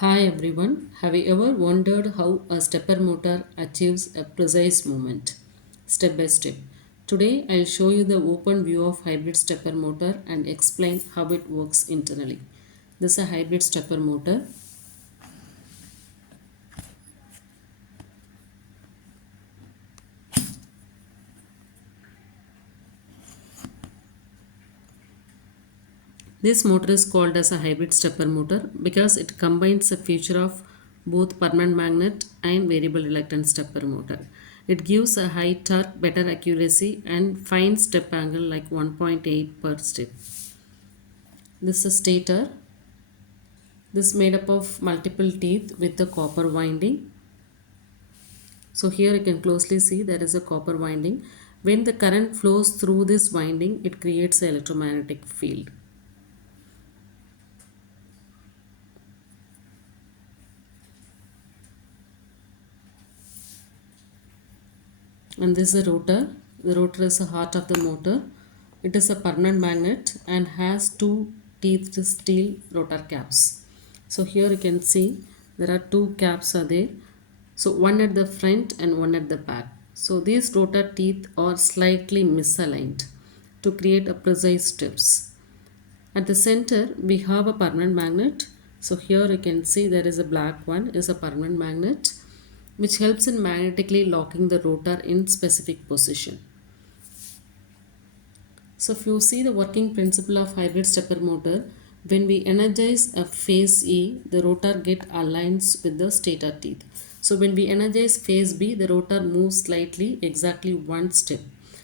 Hi everyone, have you ever wondered how a stepper motor achieves a precise movement? Step by step. Today I'll show you the open view of hybrid stepper motor and explain how it works internally. This is a hybrid stepper motor. This motor is called as a hybrid stepper motor because it combines a feature of both permanent magnet and variable reluctance stepper motor. It gives a high torque, better accuracy and fine step angle like 1.8 per step. This is a stator. This is made up of multiple teeth with the copper winding. So here you can closely see there is a copper winding. When the current flows through this winding, it creates an electromagnetic field. And this is a rotor. The rotor is the heart of the motor. It is a permanent magnet and has two teethed steel rotor caps. So here you can see there are two caps are there. So one at the front and one at the back. So these rotor teeth are slightly misaligned to create a precise tips. At the center we have a permanent magnet. So here you can see there is a black one is a permanent magnet which helps in magnetically locking the rotor in specific position. So if you see the working principle of hybrid stepper motor, when we energize a phase E, the rotor get aligns with the stator teeth. So when we energize phase B, the rotor moves slightly exactly one step.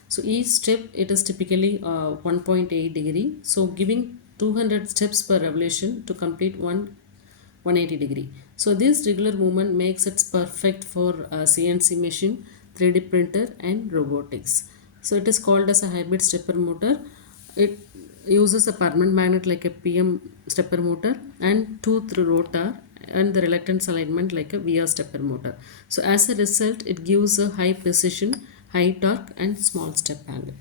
So each step it is typically 1.8 degree. So giving 200 steps per revolution to complete 180 degree. So this regular movement makes it perfect for CNC machine, 3D printer and robotics. So it is called as a hybrid stepper motor. It uses a permanent magnet like a PM stepper motor and tooth rotor and the reluctance alignment like a VR stepper motor. So as a result, it gives a high precision, high torque and small step angle.